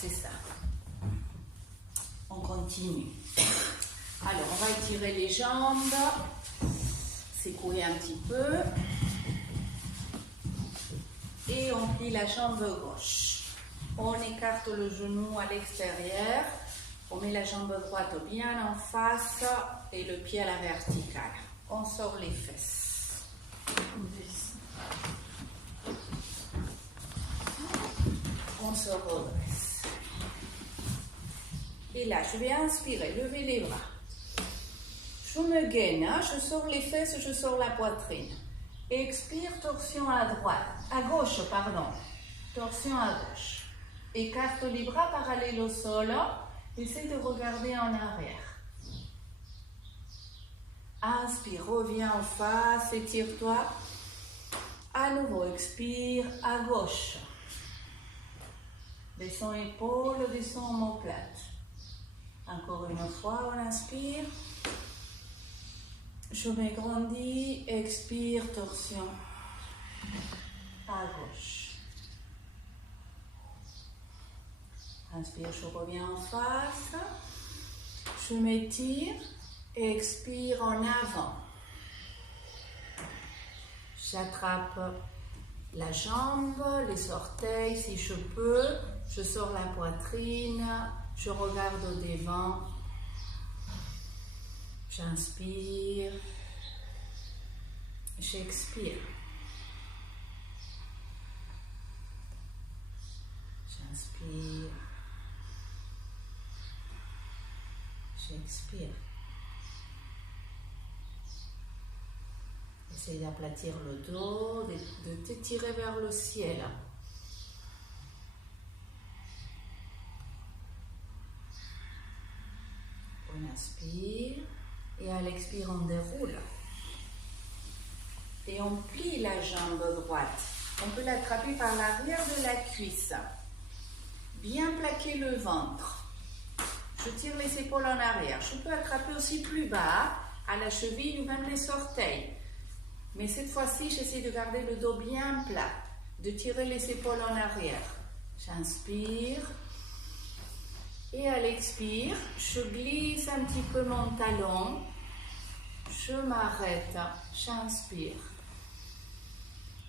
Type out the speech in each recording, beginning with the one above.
c'est ça. On continue. Alors, on va étirer les jambes, secouer un petit peu. Et on plie la jambe gauche. On écarte le genou à l'extérieur. On met la jambe droite bien en face et le pied à la verticale. On sort les fesses. On se redresse. Et là, je vais inspirer, lever les bras. Je me gaine, je sors les fesses, je sors la poitrine. Expire, torsion à droite, à gauche, pardon. Torsion à gauche. Écarte les bras parallèles au sol. Essaie de regarder en arrière. Inspire, reviens en face, étire-toi. À nouveau, expire, à gauche. Descends épaules, descends omoplate. Encore une fois, on inspire. Je m'agrandis, expire, torsion. À gauche. Inspire, je reviens en face. Je m'étire, expire en avant. J'attrape la jambe, les orteils si je peux. Je sors la poitrine, je regarde au devant. J'inspire, j'expire. J'inspire, j'expire. Essaye d'aplatir le dos, de t'étirer vers le ciel. On inspire et à l'expire, on déroule. Et on plie la jambe droite. On peut l'attraper par l'arrière de la cuisse. Bien plaquer le ventre. Je tire les épaules en arrière. Je peux attraper aussi plus bas, à la cheville ou même les orteils. Mais cette fois-ci, j'essaie de garder le dos bien plat, de tirer les épaules en arrière. J'inspire. Et à l'expire, je glisse un petit peu mon talon. Je m'arrête. J'inspire.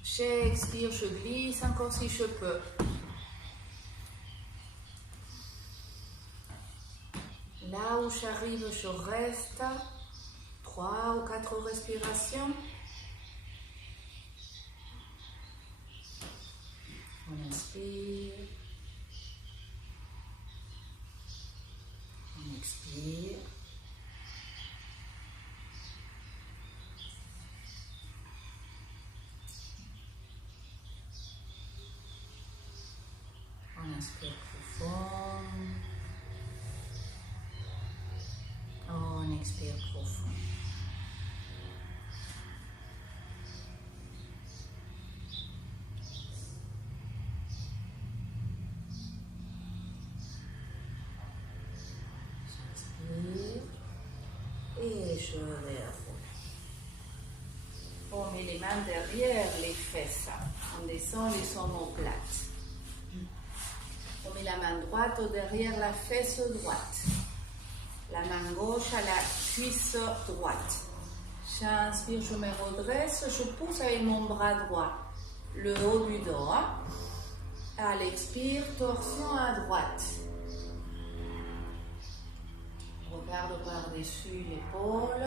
J'expire, je glisse encore si je peux. Là où j'arrive, je reste. 3 ou 4 respirations. On inspire. On expire. On inspire profond. On expire profond. J'inspire et je déroule. On met les mains derrière les fesses. On descend les omoplates. On met la main droite derrière la fesse droite. La main gauche à la cuisse droite. J'inspire, je me redresse, je pousse avec mon bras droit le haut du dos. À l'expire, torsion à droite. Regarde par-dessus l'épaule.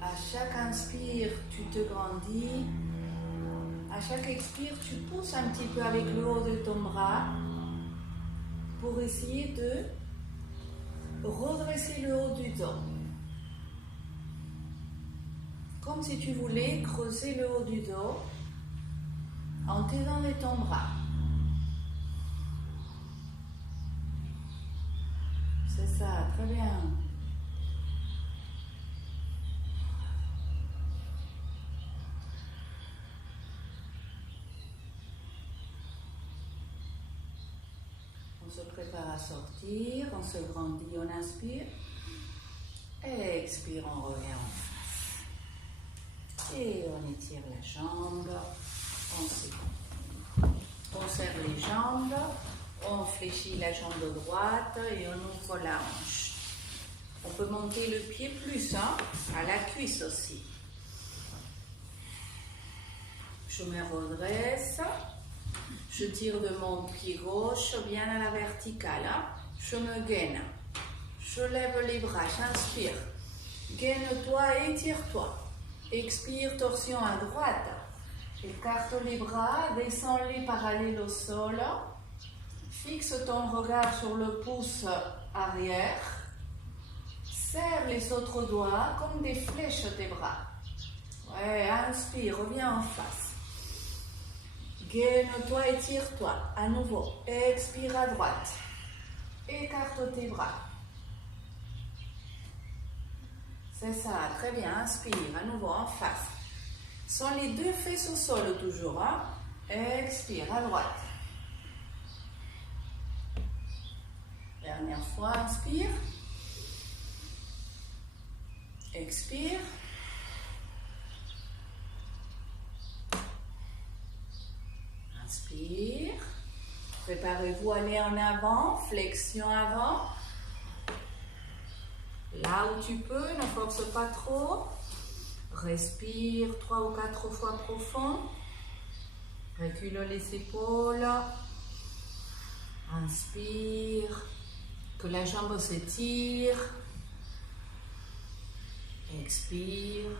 À chaque inspire, tu te grandis. À chaque expire, tu pousses un petit peu avec le haut de ton bras pour essayer de redresser le haut du dos. Comme si tu voulais creuser le haut du dos en t'aidant de ton bras. C'est ça, très bien. On se prépare à sortir, on se grandit, on inspire. Et expire, on revient en face. Et on étire la jambe, on secoue. On serre les jambes, on fléchit la jambe droite et on ouvre la hanche. On peut monter le pied plus, hein, à la cuisse aussi. Je me redresse, je tire de mon pied gauche bien à la verticale, hein. Je me gaine, je lève les bras, j'inspire. Gaine-toi, étire-toi. Expire, torsion à droite. Écarte les bras, descends-les parallèles au sol. Fixe ton regard sur le pouce arrière. Serre les autres doigts comme des flèches tes bras. Ouais, inspire, reviens en face. Gaine-toi, étire-toi. À nouveau, expire à droite. Écarte tes bras. C'est ça, très bien. Inspire, à nouveau en face. Sont les deux fesses au sol toujours. Hein? Expire à droite. Dernière fois, inspire. Expire. Inspire. Préparez-vous à aller en avant, flexion avant. Là où tu peux, ne force pas trop. Respire 3 ou 4 fois profond. Recule les épaules. Inspire. Que la jambe s'étire. Expire.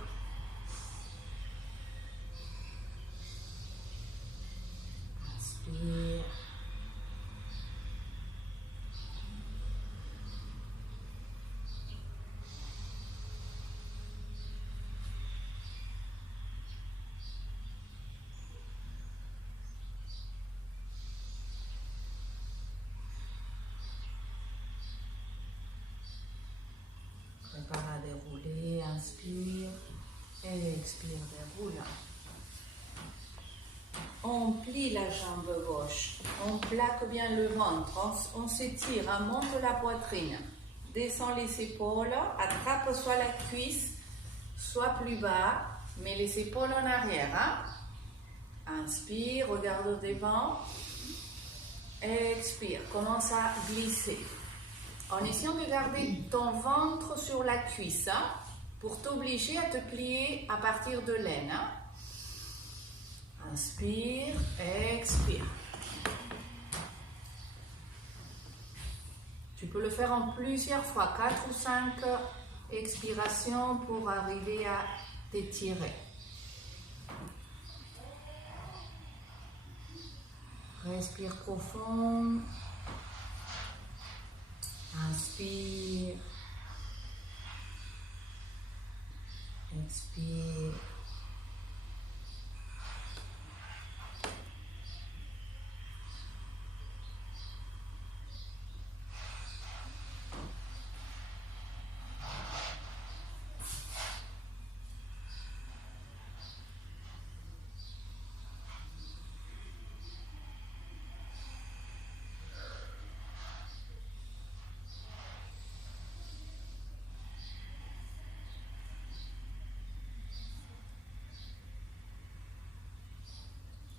Inspire. Prépare à dérouler, inspire et expire, déroule. On plie la jambe gauche, on plaque bien le ventre, on s'étire, on monte la poitrine, descend les épaules, attrape soit la cuisse, soit plus bas, mets les épaules en arrière. Hein? Inspire, regarde devant, expire, commence à glisser. En essayant de garder ton ventre sur la cuisse, hein, pour t'obliger à te plier à partir de l'aine. Hein. Inspire, expire. Tu peux le faire en plusieurs fois, 4 ou 5 expirations pour arriver à t'étirer. Respire profond. Inspire. Expire.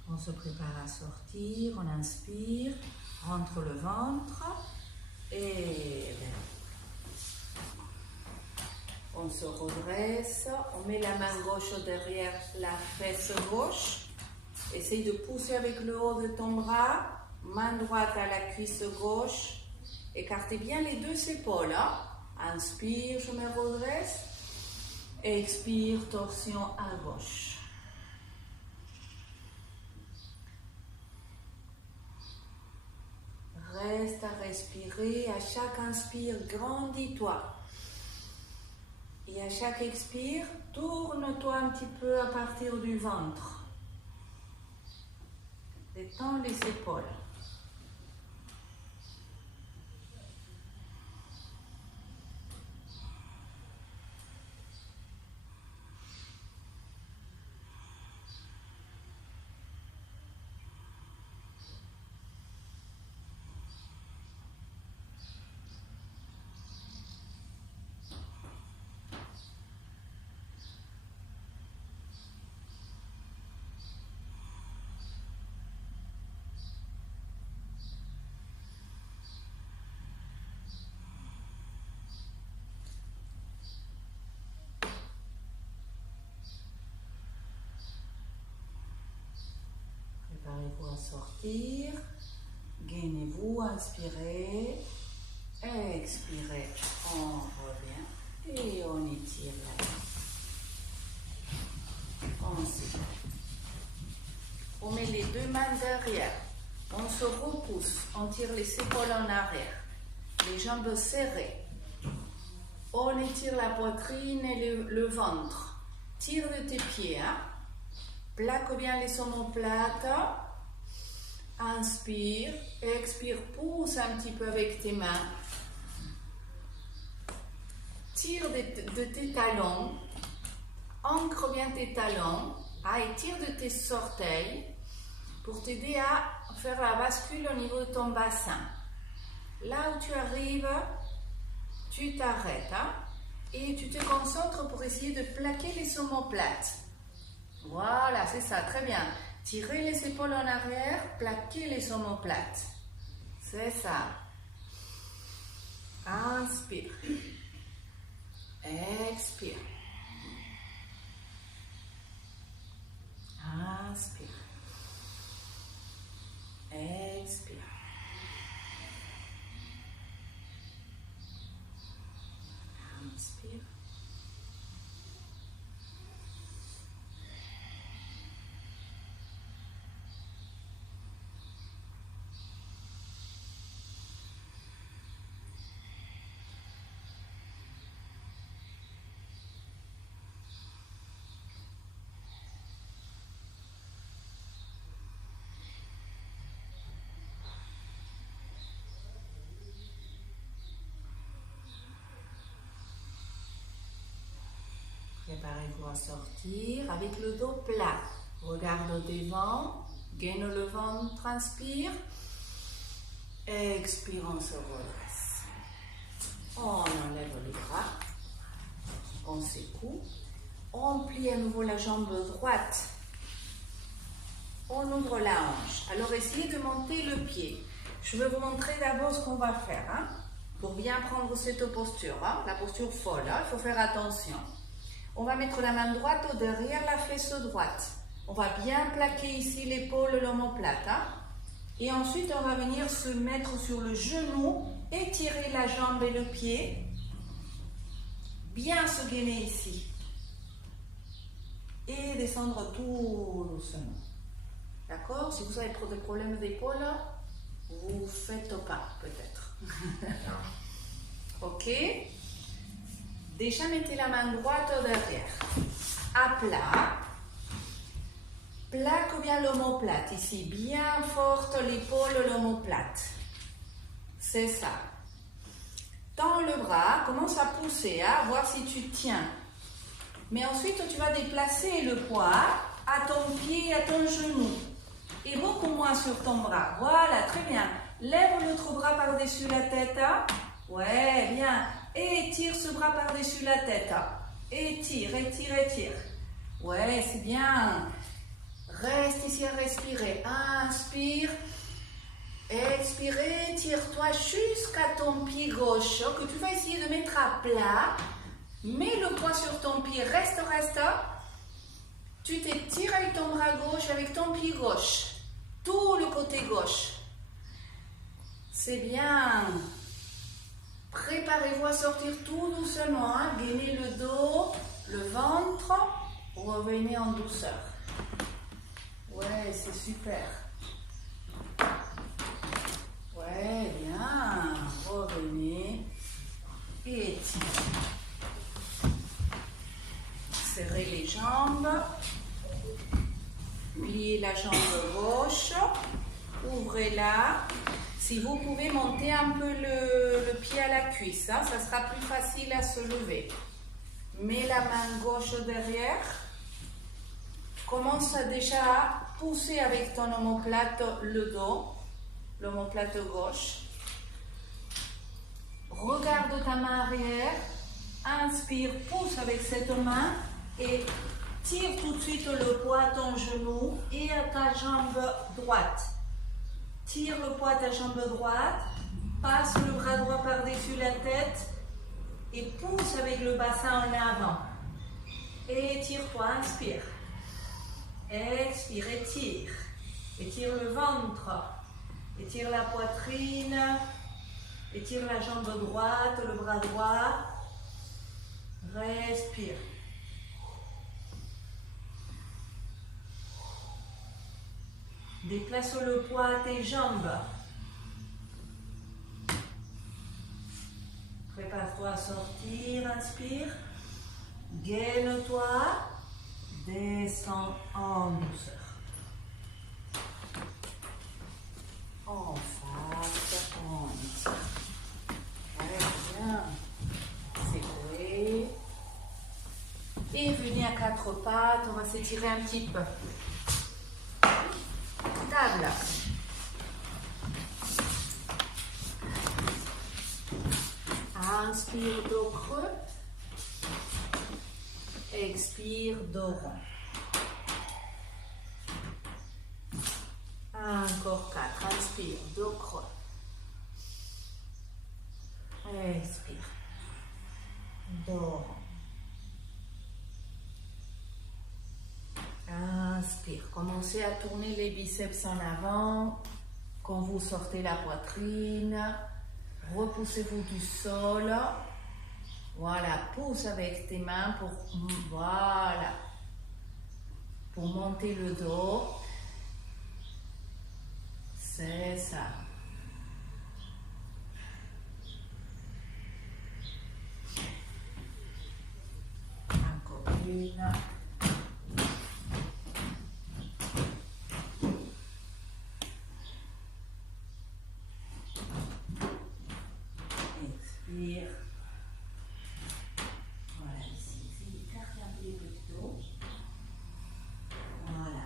On se prépare à sortir, on inspire, rentre le ventre et on se redresse, on met la main gauche derrière la fesse gauche, essaye de pousser avec le haut de ton bras, main droite à la cuisse gauche, écartez bien les deux épaules, hein? Inspire, je me redresse, expire, torsion à gauche. Reste à respirer, à chaque inspire, grandis-toi. Et à chaque expire, tourne-toi un petit peu à partir du ventre. Détends les épaules. ressortir. Gainez-vous, inspirez. Expirez, on revient et on étire la jambe. On s'étire. On met les deux mains derrière. On se repousse. On tire les épaules en arrière. Les jambes serrées. On étire la poitrine et le ventre. Tire de tes pieds. Hein? Plaque bien les omoplates. Inspire. Expire. Pousse un petit peu avec tes mains. Tire de tes talons. Ancre bien tes talons. Et tire de tes orteils pour t'aider à faire la bascule au niveau de ton bassin. Là où tu arrives, tu t'arrêtes hein, et tu te concentres pour essayer de plaquer les omoplates. Voilà, c'est ça, très bien. Tirez les épaules en arrière, plaquez les omoplates. C'est ça. Inspire. Expire. Inspire. Expire. Inspire. Préparez-vous à sortir avec le dos plat. Regarde devant, gaine le ventre, inspire. Expire, on se redresse. On enlève les bras. On secoue. On plie à nouveau la jambe droite. On ouvre la hanche. Alors essayez de monter le pied. Je vais vous montrer d'abord ce qu'on va faire. Hein, pour bien prendre cette posture. Hein, la posture folle. Hein, il faut faire attention. On va mettre la main droite derrière la fesse droite. On va bien plaquer ici l'épaule, l'omoplate. Hein? Et ensuite, on va venir se mettre sur le genou, étirer la jambe et le pied. Bien se gainer ici. Et descendre tout doucement. D'accord? Si vous avez des problèmes d'épaule, vous faites pas peut-être. Ok? Déjà, mettez la main droite derrière. À plat. Plaque bien l'omoplate. Ici, bien forte l'épaule, l'omoplate. C'est ça. Tends le bras, commence à pousser, à voir si tu tiens. Mais ensuite, tu vas déplacer le poids à ton pied, à ton genou. Et beaucoup moins sur ton bras. Voilà, très bien. Lève l'autre bras par-dessus la tête. Ouais, bien. Et étire ce bras par-dessus la tête. Étire, étire, étire. Ouais, c'est bien. Reste ici à respirer. Inspire. Expire. Tire-toi jusqu'à ton pied gauche que tu vas essayer de mettre à plat. Mets le poids sur ton pied. Reste, reste. Tu t'étires avec ton bras gauche, avec ton pied gauche. Tout le côté gauche. C'est bien. Préparez-vous à sortir tout doucement. Hein. Gainez le dos, le ventre. Revenez en douceur. Ouais, c'est super. Ouais, bien. Revenez. Et étirez. Serrez les jambes. Pliez la jambe gauche. Ouvrez-la. Si vous pouvez monter un peu le pied à la cuisse, hein, ça sera plus facile à se lever. Mets la main gauche derrière. Commence déjà à pousser avec ton omoplate le dos, l'omoplate gauche. Regarde ta main arrière. Inspire, pousse avec cette main et tire tout de suite le poids à ton genou et à ta jambe droite. Tire le poids à ta jambe droite, passe le bras droit par-dessus la tête et pousse avec le bassin en avant. Étire-toi, inspire. Expire, étire. Étire le ventre. Étire la poitrine. Étire la jambe droite, le bras droit. Respire. Déplace le poids à tes jambes. Prépare-toi à sortir, inspire. Gaine-toi. Descends en douceur. En face, en étire. Très bien. Serré. Et venez à quatre pattes, on va s'étirer un petit peu. Table. Inspire, dos creux. Expire, dos rond. Encore 4. Inspire, dos creux. Expire. Dos rond. Inspire. Commencez à tourner les biceps en avant. Quand vous sortez la poitrine, repoussez-vous du sol. Voilà, pousse avec tes mains pour, voilà, pour monter le dos. C'est ça. Encore une. Expire. Voilà, ici, écarte un peu les pectoraux. Voilà.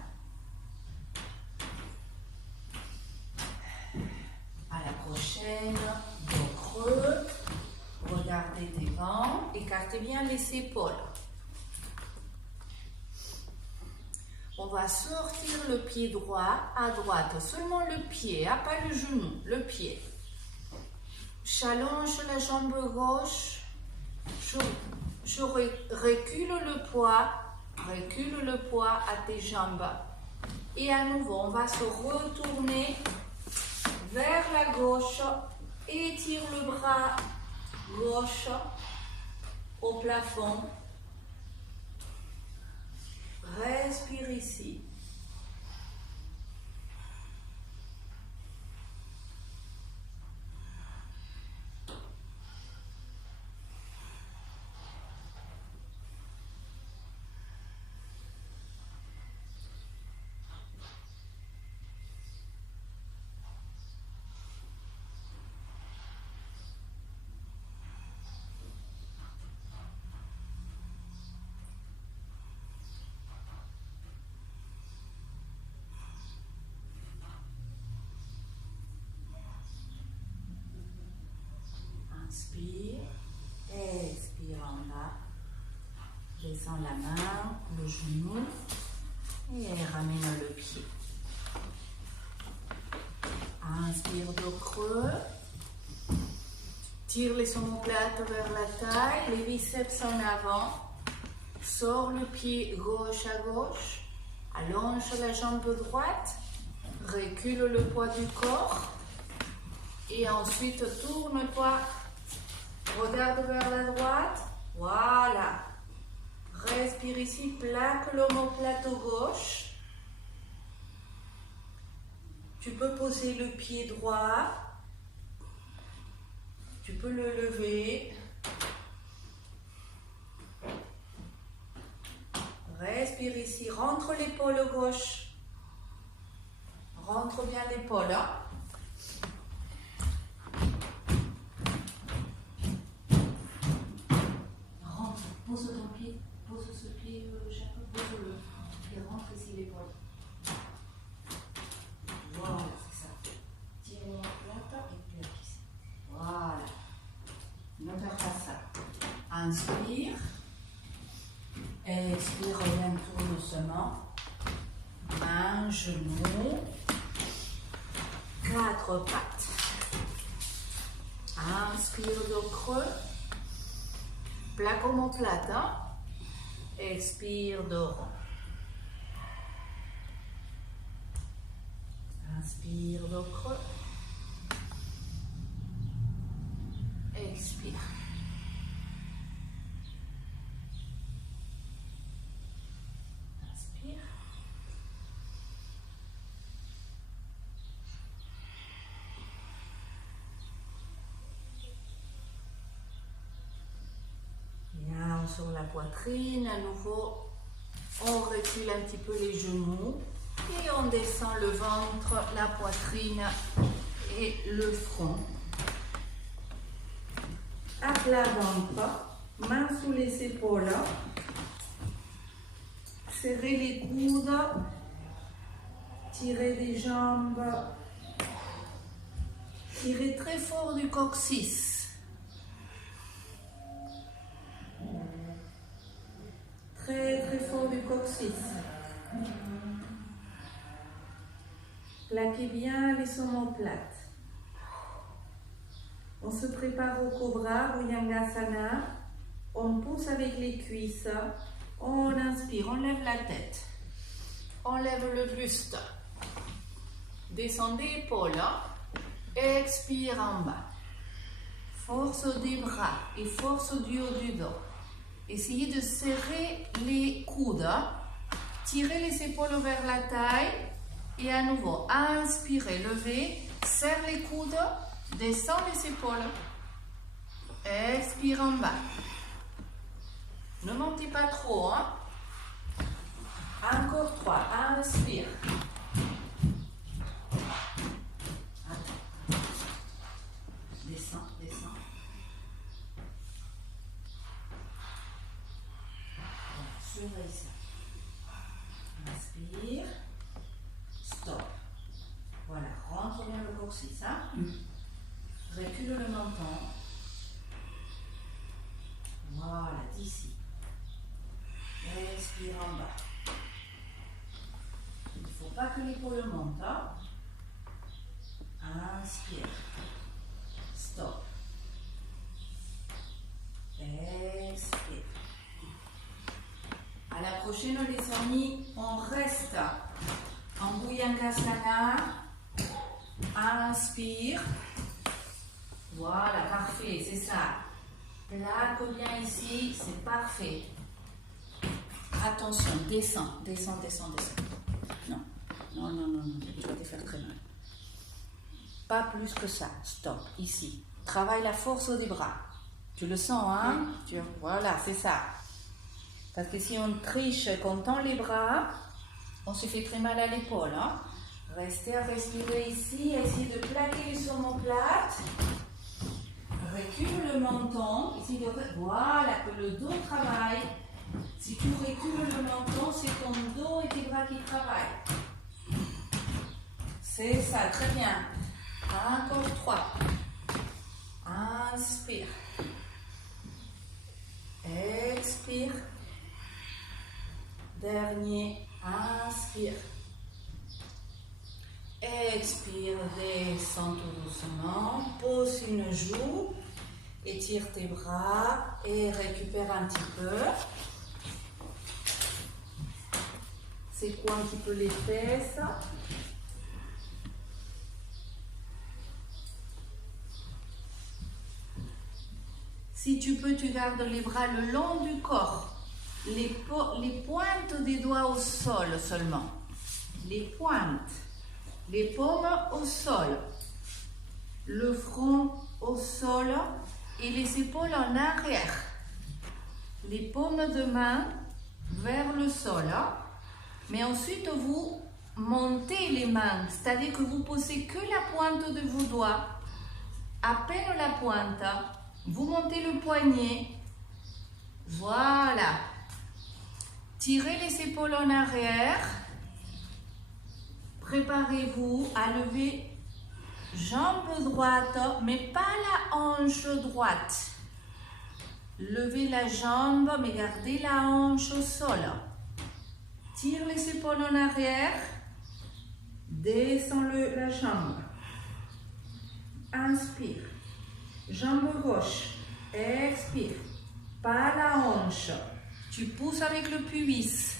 À la prochaine, dos creux. Regardez devant, écartez bien les épaules. On va sortir le pied droit à droite, seulement le pied, hein, pas le genou, le pied. J'allonge la jambe gauche, je recule le poids à tes jambes. Et à nouveau, on va se retourner vers la gauche, étire le bras gauche au plafond. Respire ici. Inspire, expire en bas, descends la main, le genou et ramène le pied. Inspire, dos creux, tire les omoplates vers la taille, les biceps en avant, sors le pied gauche à gauche, allonge la jambe droite, recule le poids du corps et ensuite tourne-toi. Regarde vers la droite, voilà. Respire ici, plaque l'omoplate gauche. Tu peux poser le pied droit. Tu peux le lever. Respire ici, rentre l'épaule gauche. Rentre bien l'épaule. Hein? Pose ton pied, pose ce pied, Jacob, pose-le. Et rentre ici l'épaule. Voilà, c'est ça. Tire la plate et plaque ici. Voilà. Ne perds pas ça. Inspire. Expire, reviens tout doucement. Main, genou. 4 pattes. Inspire, dos creux. Plaque omoplate, hein? Expire, dos rond. Inspire, dos creux. Expire. Inspire. Bien, sur la poitrine, à nouveau, on recule un petit peu les genoux et on descend le ventre, la poitrine et le front. À plat ventre, main sous les épaules, serrez les coudes, tirez des jambes, tirez très fort du coccyx. Très très fort du coccyx. Plaquez bien les omoplates. On se prépare au Cobra, Bhujangasana. On pousse avec les cuisses. On inspire, on lève la tête. On lève le buste. Descendez épaules. Expire en bas. Force des bras et force du haut du dos. Essayez de serrer les coudes. Tirez les épaules vers la taille. Et à nouveau, inspirez, levez, serre les coudes. Descends les épaules. Expire en bas. Ne montez pas trop. Hein? Encore 3. Inspire. Attends. Descends, descends. Surveille ça. Inspire. Stop. Voilà, rentre bien le coccyx. Hein? Recule le menton. Voilà, d'ici. Expire en bas. Il ne faut pas que l'épaule monte. Hein? Inspire. Stop. Expire. À la prochaine, les amis, on reste en Bhujangasana. Inspire. Voilà, parfait, c'est ça. Plaque bien ici, c'est parfait. Attention, descends, descends, descends, descends. Non, non, non, non, non, tu vas te faire très mal. Pas plus que ça, stop, ici. Travaille la force des bras. Tu le sens, hein? Voilà, c'est ça. Parce que si on triche, qu'on tend les bras, on se fait très mal à l'épaule. Hein? Restez à respirer ici, essayez de plaquer les omoplates. Recule le menton, voilà, que le dos travaille. Si tu recules le menton, c'est ton dos et tes bras qui travaillent. C'est ça, très bien. Encore 3. Inspire. Expire. Dernier, inspire. Expire, descends tout doucement. Pose une joue. Étire tes bras et récupère un petit peu. Secoue un petit peu les fesses. Si tu peux, tu gardes les bras le long du corps. Les pointes des doigts au sol seulement. Les pointes. Les paumes au sol. Le front au sol. Et les épaules en arrière. Les paumes de main vers le sol. Mais ensuite, vous montez les mains. C'est-à-dire que vous posez que la pointe de vos doigts. À peine la pointe. Vous montez le poignet. Voilà. Tirez les épaules en arrière. Préparez-vous à lever jambe droite, mais pas la hanche droite. Levez la jambe, mais gardez la hanche au sol. Tire les épaules en arrière. Descends la jambe. Inspire. Jambe gauche. Expire. Pas la hanche. Tu pousses avec le pubis.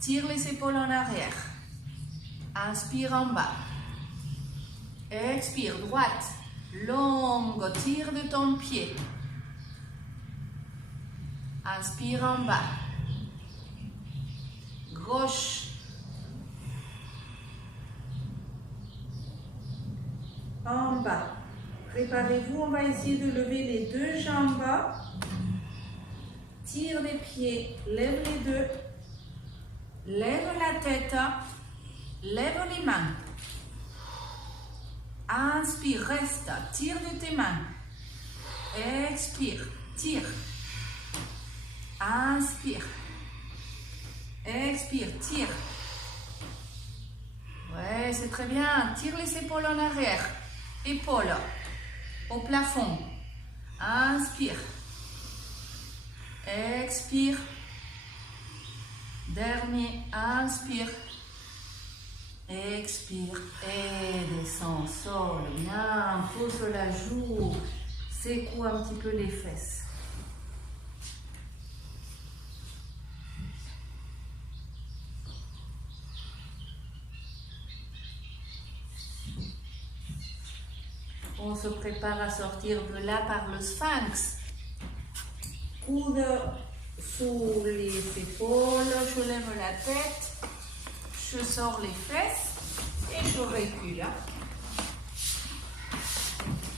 Tire les épaules en arrière. Inspire en bas. Expire, droite. Longue, tire de ton pied. Inspire en bas. Gauche. En bas. Préparez-vous, on va essayer de lever les deux jambes. Tire les pieds, lève les deux. Lève la tête. Lève les mains. Inspire, reste, tire de tes mains. Expire, tire. Inspire. Expire, tire. Ouais, c'est très bien. Tire les épaules en arrière. Épaules au plafond. Inspire. Expire. Dernier, inspire. Expire et descends, sol. Bien, pose la joue. Secoue un petit peu les fesses. On se prépare à sortir de là par le sphinx. Coude sous les épaules, je lève la tête, je sors les fesses et je recule.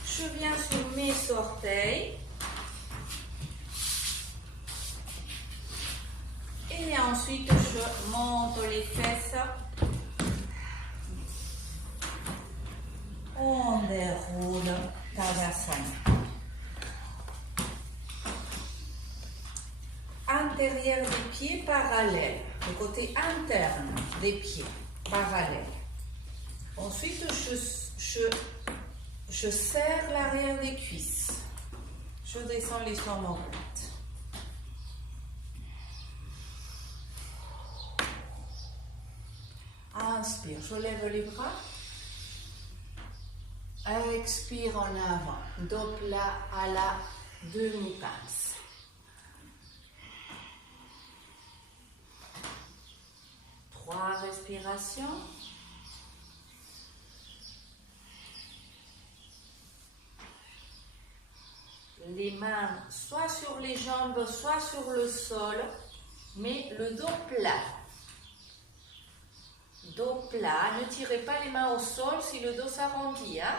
Je viens sur mes orteils. Et ensuite, je monte les fesses. On déroule Tadasana. Intérieur des pieds parallèles, le côté interne des pieds parallèles. Ensuite, je serre l'arrière des cuisses. Je descends les jambes droites. Inspire, je lève les bras. Expire en avant, dos plat à la demi-pince. Trois respirations. Les mains soit sur les jambes, soit sur le sol, mais le dos plat. Dos plat, ne tirez pas les mains au sol si le dos s'arrondit. Hein?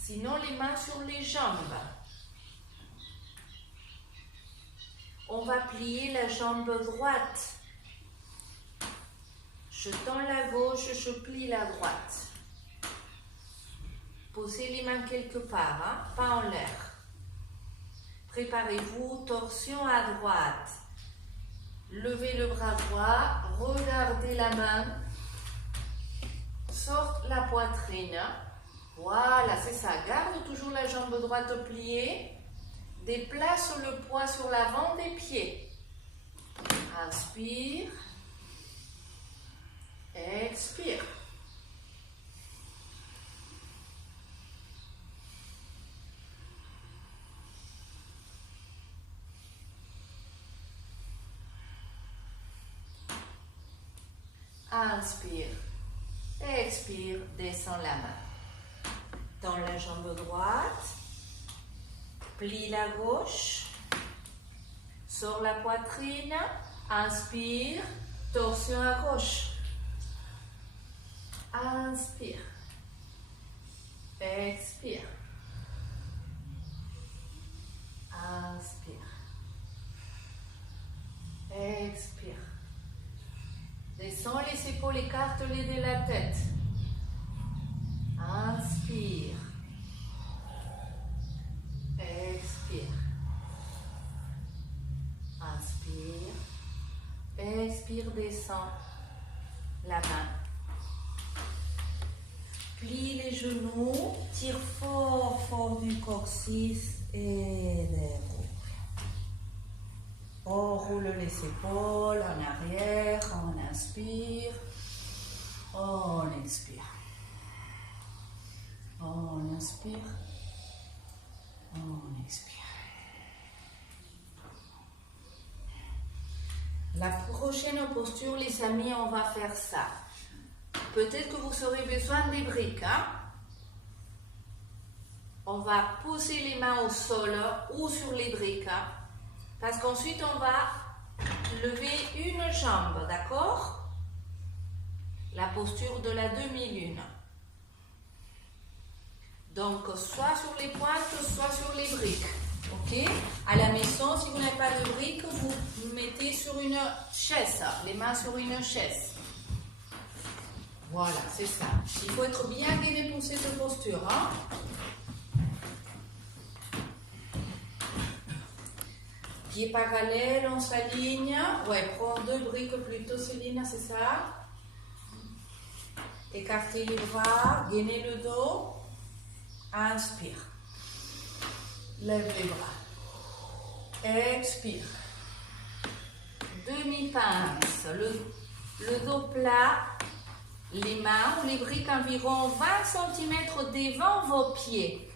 Sinon, les mains sur les jambes. On va plier la jambe droite. Je tends la gauche, je plie la droite. Posez les mains quelque part, hein? Pas en l'air. Préparez-vous, torsion à droite. Levez le bras droit, regardez la main, sorte la poitrine. Voilà, c'est ça. Garde toujours la jambe droite pliée. Déplace le poids sur l'avant des pieds. Inspire. Expire. Inspire. Expire. Descends la main. Tends la jambe droite. Plie la gauche. Sors la poitrine. Inspire. Torsion à gauche. Inspire. Expire. Inspire. Expire. Descends les épaules, écarte-les de la tête. Inspire. Expire. Inspire. Expire, descends la main. Plie les genoux, tire fort, fort du coccyx et déroule. On roule les épaules en arrière, on inspire, on expire. On inspire, on expire. La prochaine posture, les amis, on va faire ça. Peut-être que vous aurez besoin des briques. Hein? On va poser les mains au sol ou sur les briques. Hein? Parce qu'ensuite, on va lever une jambe, d'accord? La posture de la demi-lune. Donc, soit sur les pointes, soit sur les briques. Ok? À la maison, si vous n'avez pas de briques, vous mettez sur une chaise, les mains sur une chaise. Voilà, c'est ça. Il faut être bien gainé pour cette posture. Hein? Pieds parallèles, on s'aligne. Ouais, prends 2 briques plutôt, Céline, c'est ça. Écartez les bras, gainez le dos. Inspire. Lève les bras. Expire. Demi-pince. Le dos plat. Les mains ou les briques environ 20 cm devant vos pieds.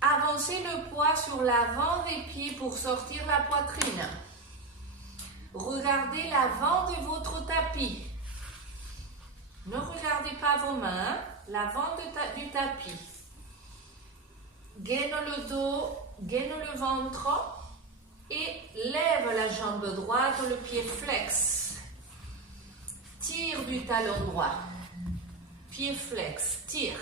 Avancez le poids sur l'avant des pieds pour sortir la poitrine. Regardez l'avant de votre tapis. Ne regardez pas vos mains, l'avant du tapis. Gaine le dos, gaine le ventre et lève la jambe droite, le pied flex. Tire du talon droit. Pied flex, tire.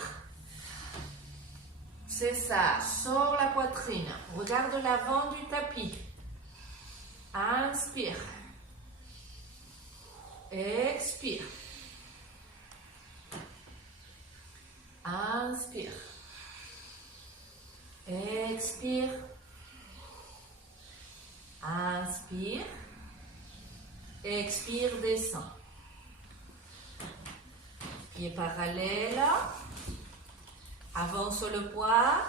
C'est ça, sors la poitrine. Regarde l'avant du tapis. Inspire. Expire. Inspire. Expire. Inspire. Expire, descend. Pieds parallèles. Avance le poids.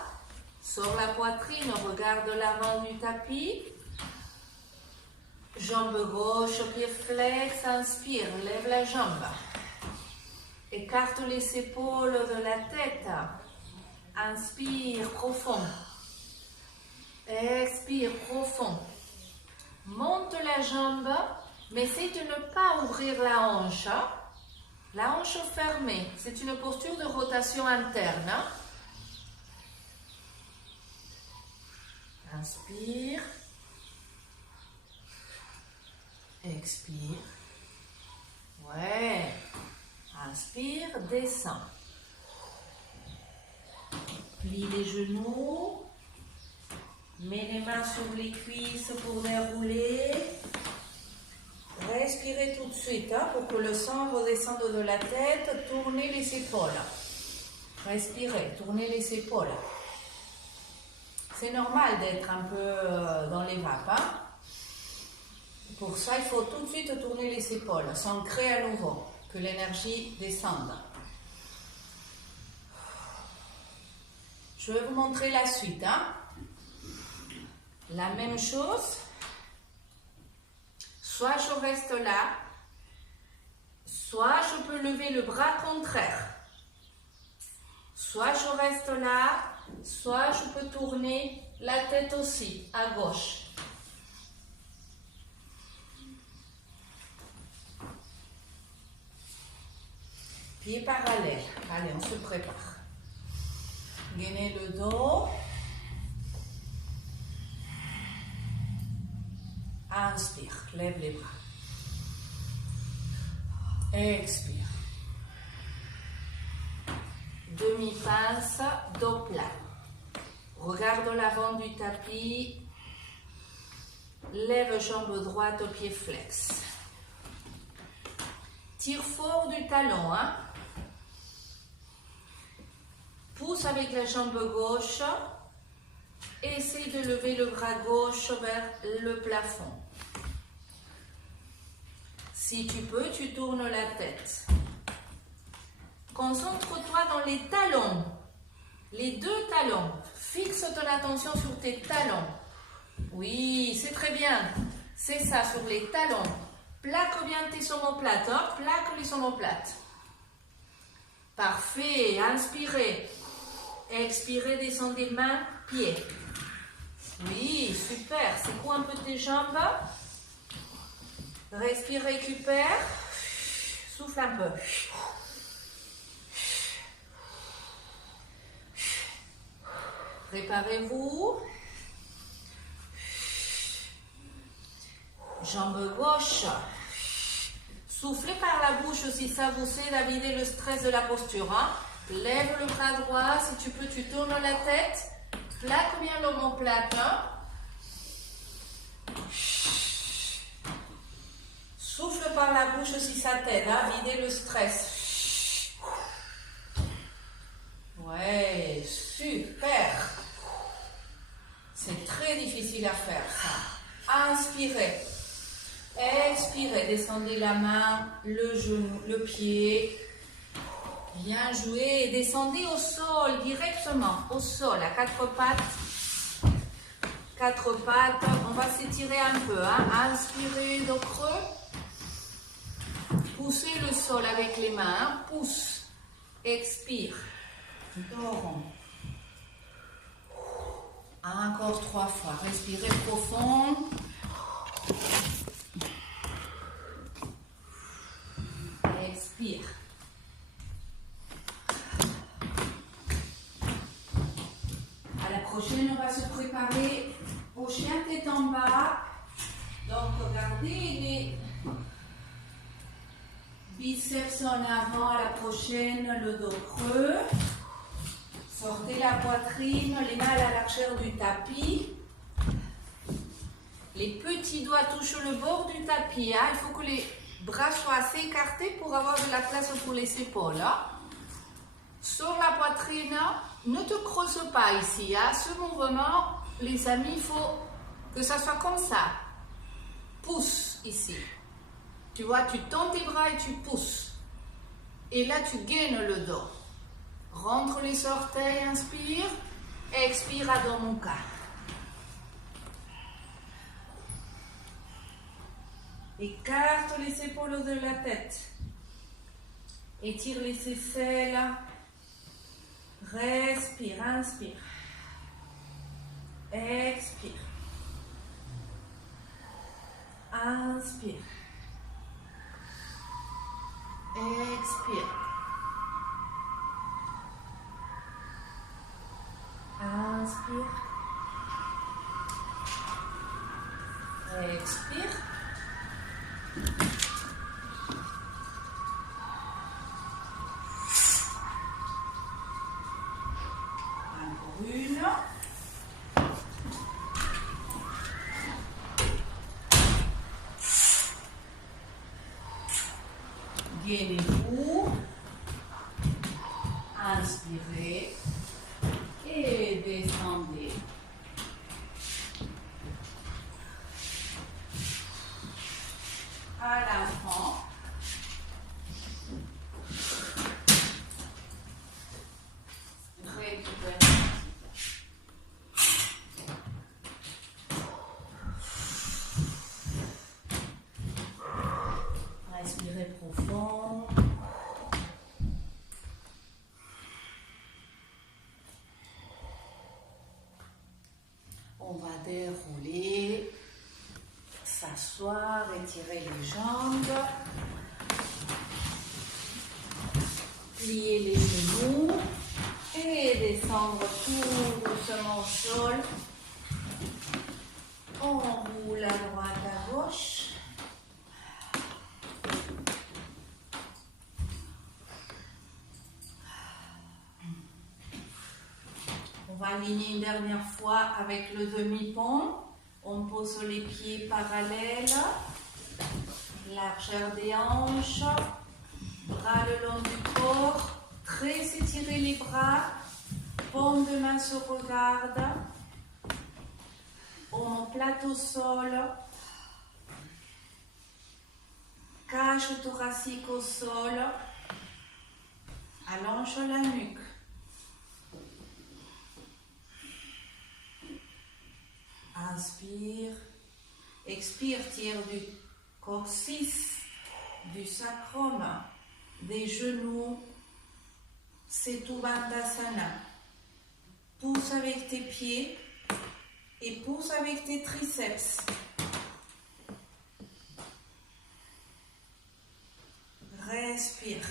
Sors la poitrine. Regarde l'avant du tapis. Jambe gauche, pied flex. Inspire. Lève la jambe. Écarte les épaules de la tête. Inspire profond. Expire profond. Monte la jambe, mais c'est de ne pas ouvrir la hanche. La hanche fermée. C'est une posture de rotation interne. Inspire. Expire. Ouais. Inspire, descend. Plie les genoux. Mets les mains sur les cuisses pour dérouler. Respirez tout de suite pour que le sang redescende de la tête. Tournez les épaules. Respirez, tournez les épaules. C'est normal d'être un peu dans les vapes. Hein? Pour ça, il faut tout de suite tourner les épaules, s'ancrer à nouveau, que l'énergie descende. Je vais vous montrer la suite. Hein? La même chose. Soit je reste là, soit je peux lever le bras contraire. Soit je reste là, soit je peux tourner la tête aussi, à gauche. Pieds parallèles. Allez, on se prépare. Gainez le dos. Inspire, lève les bras. Expire. Demi-pince, dos plat. Regarde l'avant du tapis. Lève jambe droite au pied flex. Tire fort du talon. Hein? Pousse avec la jambe gauche. Essaye de lever le bras gauche vers le plafond. Si tu peux, tu tournes la tête. Concentre-toi dans les talons. Les 2 talons. Fixe ton attention sur tes talons. Oui, c'est très bien. C'est ça, sur les talons. Plaque bien tes omoplates. Hein? Plaque les omoplates. Parfait. Inspirez. Expirez, descendez mains, pieds. Oui, super. Secoue un peu tes jambes. Respire, récupère. Souffle un peu. Préparez-vous. Jambe gauche. Soufflez par la bouche si ça vous aide à vider le stress de la posture. Hein. Lève le bras droit. Si tu peux, tu tournes la tête. Plaque bien l'omoplate. Hein. Souffle par la bouche si ça t'aide à vider le stress. Ouais, super. C'est très difficile à faire ça. Inspirez. Expirez. Descendez la main, le genou, le pied. Bien joué. Et descendez au sol directement. Au sol, à quatre pattes. Quatre pattes. On va s'étirer un peu. Hein. Inspirez, dos creux. Poussez le sol avec les mains. Pousse. Expire. Dos rond. Encore 3 fois. Respirez profond. Expire. À la prochaine, on va se préparer au chien tête en bas. Donc, regardez les biceps en avant. À la prochaine, le dos creux. Sortez la poitrine, les mains à la largeur du tapis. Les petits doigts touchent le bord du tapis. Hein. Il faut que les bras soient assez écartés pour avoir de la place pour les épaules. Hein. Sur la poitrine, ne te creuse pas ici. Hein. Ce mouvement, les amis, il faut que ça soit comme ça. Pousse ici. Tu vois, tu tends tes bras et tu pousses. Et là, tu gaines le dos. Rentre les orteils, inspire. Expire, Adho Mukha. Écarte les épaules de la tête. Étire les aisselles. Respire, inspire. Expire. Inspire. Expire. Inspire. Expire. Encore une. Gainez-vous. Inspirez. Et descendez. À l'avant. Récupérez. Respirez profond. On va dérouler, s'asseoir, étirer les jambes, plier les genoux et descendre tout doucement au sol. On roule à droite, à gauche. On va aligner une dernière fois avec le demi-pont. On pose les pieds parallèles. Largeur des hanches. Bras le long du corps. Très étirez les bras. Paume de main se regarde. Omoplate au sol. Cage thoracique au sol. Allonge la nuque. Inspire, expire, tire du coccyx, du sacrum, des genoux, Setu Bandhasana. Pousse avec tes pieds et pousse avec tes triceps. Respire.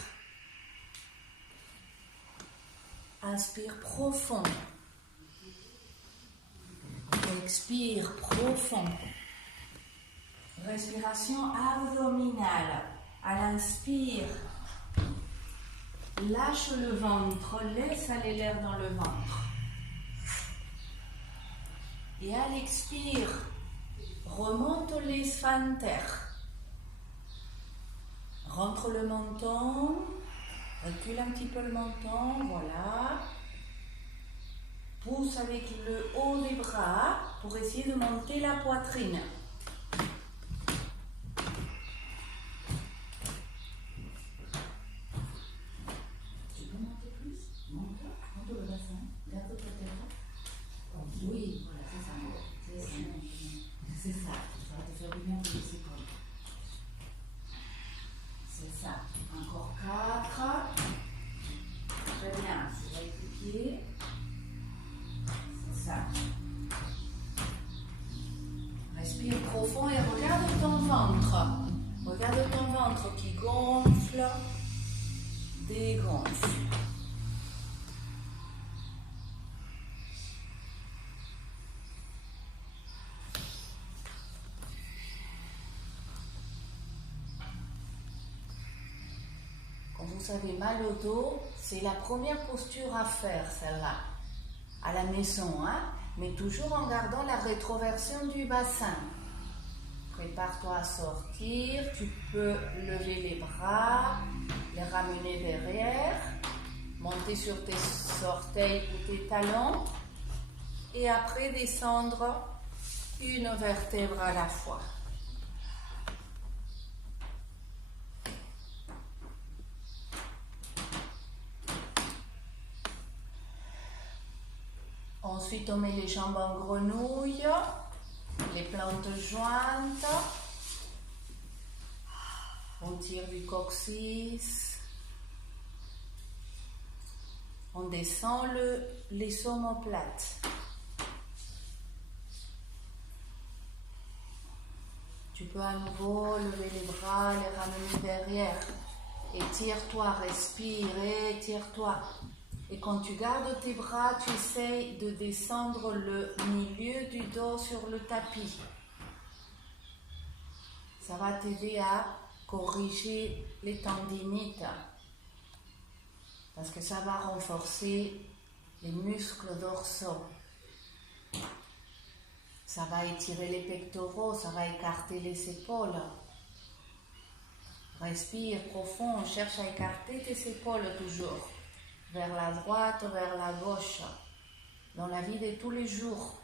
Inspire profond. Expire profond. Respiration abdominale. À l'inspire, lâche le ventre, laisse aller l'air dans le ventre. Et à l'expire, remonte les sphincters. Rentre le menton, recule un petit peu le menton, voilà. Pousse avec le haut des bras pour essayer de monter la poitrine. Tu peux monter plus? Monte le bassin, garde ta tête. Oui, voilà, c'est ça. C'est ça, ça va te faire du bien pour les épaules. C'est ça. Encore 4. Très bien, c'est avec les pieds. C'est ça. Respire profond et regarde ton ventre. Regarde ton ventre qui gonfle, dégonfle. Quand vous avez mal au dos, c'est la première posture à faire, celle-là, à la maison, hein? Mais toujours en gardant la rétroversion du bassin. Prépare-toi à sortir, tu peux lever les bras, les ramener derrière, monter sur tes orteils ou tes talons, et après descendre une vertèbre à la fois. Ensuite, on met les jambes en grenouille, les plantes jointes. On tire du coccyx. On descend les omoplates. Tu peux à nouveau lever les bras, les ramener derrière. Étire-toi, respire, étire-toi. Et quand tu gardes tes bras, tu essaies de descendre le milieu du dos sur le tapis. Ça va t'aider à corriger les tendinites. Parce que ça va renforcer les muscles dorsaux. Ça va étirer les pectoraux, ça va écarter les épaules. Respire profond, cherche à écarter tes épaules toujours. Vers la droite, vers la gauche, dans la vie de tous les jours.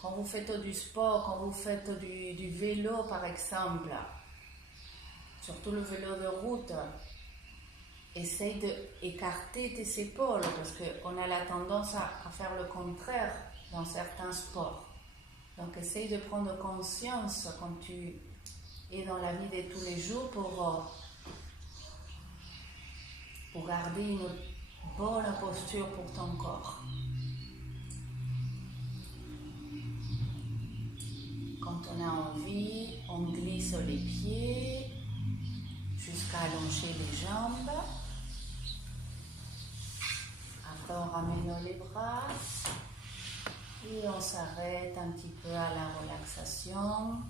Quand vous faites du sport, quand vous faites du vélo par exemple, surtout le vélo de route, essaye d'écarter tes épaules parce qu'on a la tendance à faire le contraire dans certains sports. Donc essaye de prendre conscience quand tu es dans la vie de tous les jours pour garder une bonne posture pour ton corps. Quand on a envie, on glisse les pieds jusqu'à allonger les jambes. Après, on ramène les bras et on s'arrête un petit peu à la relaxation.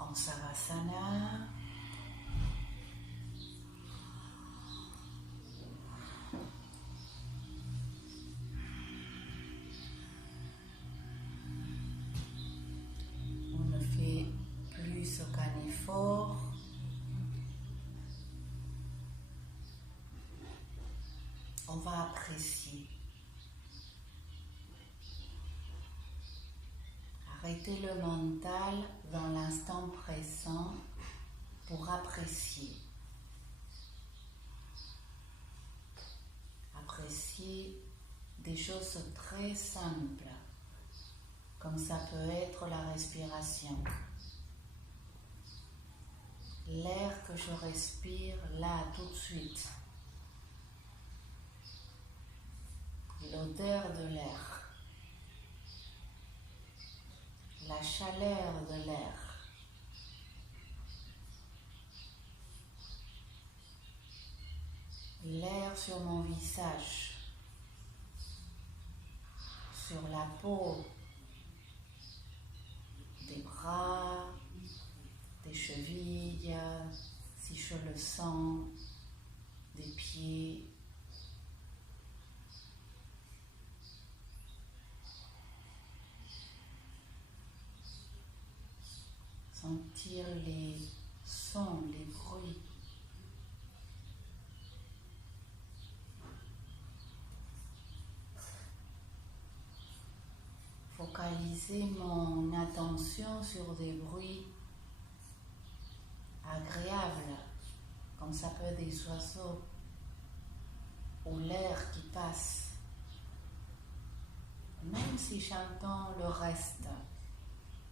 En Savasana. On ne fait plus aucun effort. On va apprécier. Arrêtez le mental dans l'instant présent pour apprécier. Apprécier des choses très simples, comme ça peut être la respiration. l'air que je respire là tout de suite, l'odeur de l'air, la chaleur de l'air, l'air sur mon visage, sur la peau, des bras, des chevilles, si je le sens, des pieds. Sentir les sons, les bruits. Focaliser mon attention sur des bruits agréables, comme ça peut être des oiseaux ou l'air qui passe. Même si j'entends le reste,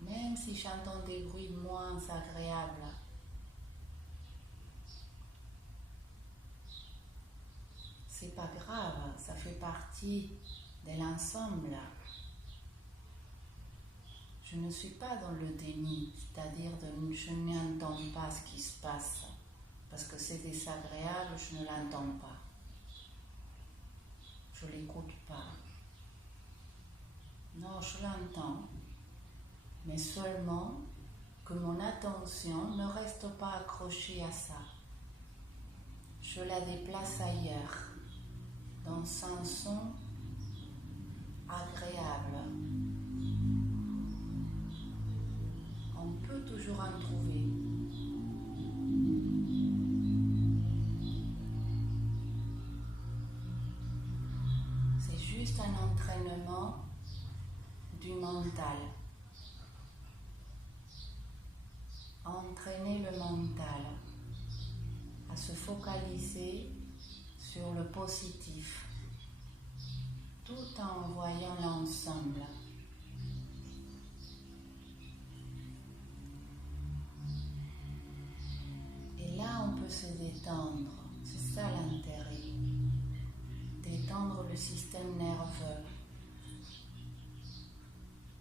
même si j'entends des bruits moins agréables, c'est pas grave, ça fait partie de l'ensemble. Je ne suis pas dans le déni, c'est-à-dire je n'entends pas ce qui se passe, parce que c'est désagréable, je ne l'entends pas. Je ne l'écoute pas. Non, je l'entends, mais seulement que mon attention ne reste pas accrochée à ça. Je la déplace ailleurs, dans un son agréable. On peut toujours en trouver. C'est juste un entraînement du mental. Entraîner le mental à se focaliser sur le positif, tout en voyant l'ensemble. Et là, on peut se détendre. C'est ça l'intérêt. Détendre le système nerveux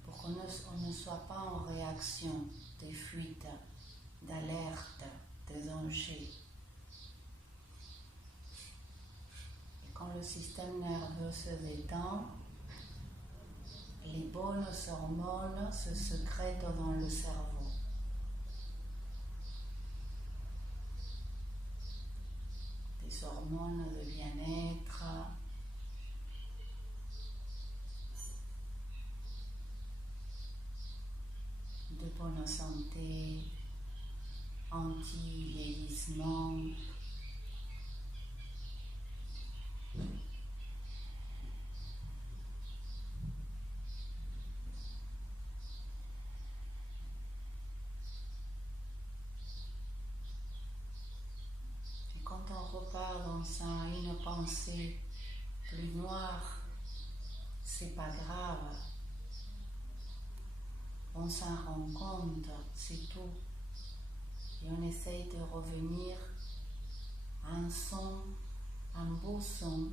pour qu'on ne soit pas en réaction des fuites, d'alerte, des dangers. Et quand le système nerveux se détend, les bonnes hormones se sécrètent dans le cerveau. Des hormones de bien-être, de bonne santé, anti-vieillissement. Et quand on repart dans une pensée plus noire, c'est pas grave. On s'en rend compte, c'est tout. Et on essaye de revenir à un son, un beau son,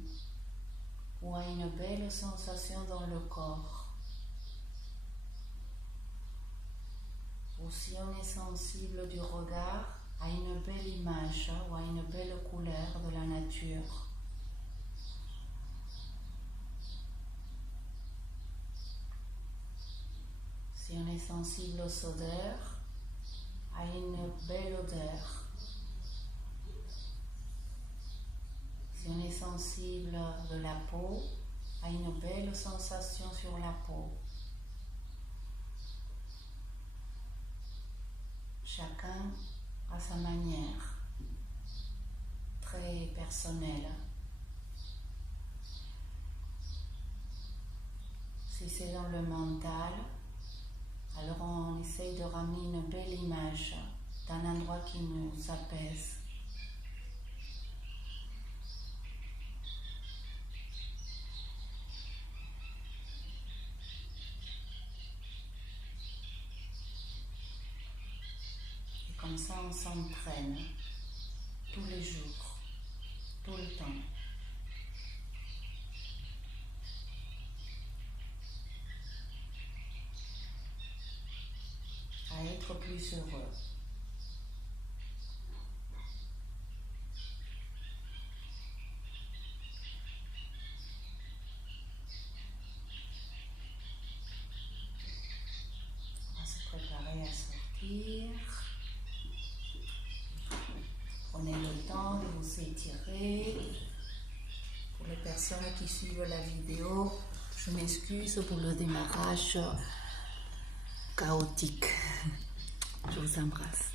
ou à une belle sensation dans le corps. Ou si on est sensible du regard, à une belle image ou à une belle couleur de la nature. Si on est sensible aux odeurs, à une belle odeur. Si on est sensible de la peau, à une belle sensation sur la peau. Chacun à sa manière, très personnelle. Si c'est dans le mental, alors on essaye de ramener une belle image d'un endroit qui nous apaise. Comme ça, on s'entraîne tous les jours, tout le temps. À être plus heureux. On va se préparer à sortir. Prenez le temps de vous étirer. Pour les personnes qui suivent la vidéo, je m'excuse pour le démarrage chaotique. Je vous embrasse.